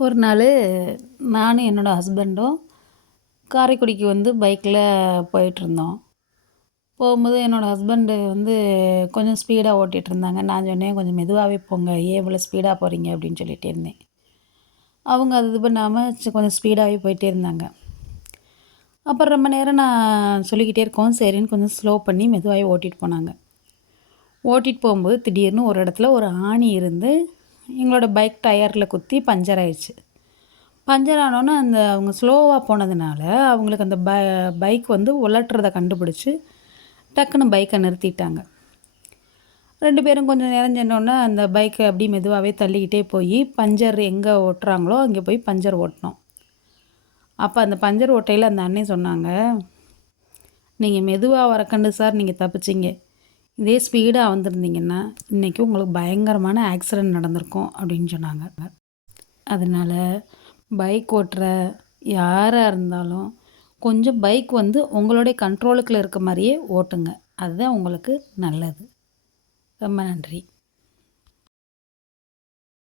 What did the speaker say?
ஒரு நாள் நானும் என்னோடய ஹஸ்பண்டும் காரைக்குடிக்கு வந்து பைக்கில் போயிட்டுருந்தோம். போகும்போது என்னோடய ஹஸ்பண்டு வந்து கொஞ்சம் ஸ்பீடாக ஓட்டிகிட்ருந்தாங்க. நான் சொன்னேன், "கொஞ்சம் மெதுவாகவே போங்க. ஏன் இவ்வளோ ஸ்பீடாக போகிறீங்க?" அப்படின்னு சொல்லிகிட்டே இருந்தேன். அவங்க அது இது பண்ணாமல் கொஞ்சம் ஸ்பீடாகவே போயிட்டே இருந்தாங்க. அப்புறம் ரொம்ப நேரம் நான் சொல்லிக்கிட்டே இருக்கவும், சரின்னு கொஞ்சம் ஸ்லோ பண்ணி மெதுவாகவே ஓட்டிகிட்டு போனாங்க. ஓட்டிகிட்டு போகும்போது திடீர்னு ஒரு இடத்துல ஒரு ஆணி இருந்து எங்களோட பைக் டயரில் குத்தி பஞ்சர் ஆயிடுச்சு. பஞ்சர் ஆனோன்னே அவங்க ஸ்லோவாக போனதுனால அவங்களுக்கு அந்த பைக் வந்து உலட்டுறத கண்டுபிடிச்சி டக்குன்னு பைக்கை நிறுத்திட்டாங்க. 2 பேரும் கொஞ்சம் நேரம் சென்னோன்னே அந்த பைக்கை அப்படியே மெதுவாகவே தள்ளிக்கிட்டே போய் பஞ்சர் எங்கே ஓட்டுறாங்களோ அங்கே போய் பஞ்சர் ஓட்டினோம். அப்போ அந்த பஞ்சர் ஓட்டையில் அந்த அண்ணே சொன்னாங்க, "நீங்கள் மெதுவாக வரக்கண்டு சார் நீங்கள் தப்பிச்சிங்க. இதே ஸ்பீடாக வந்திருந்தீங்கன்னா இன்றைக்கி உங்களுக்கு பயங்கரமான ஆக்சிடெண்ட் நடந்திருக்கும்" அப்படின்னு சொன்னாங்க. அதனால் பைக் ஓட்டுற யாராக இருந்தாலும் கொஞ்சம் பைக் வந்து உங்களுடைய கண்ட்ரோலுக்குள்ள இருக்க மாதிரியே ஓட்டுங்க. அதுதான் உங்களுக்கு நல்லது. ரொம்ப நன்றி.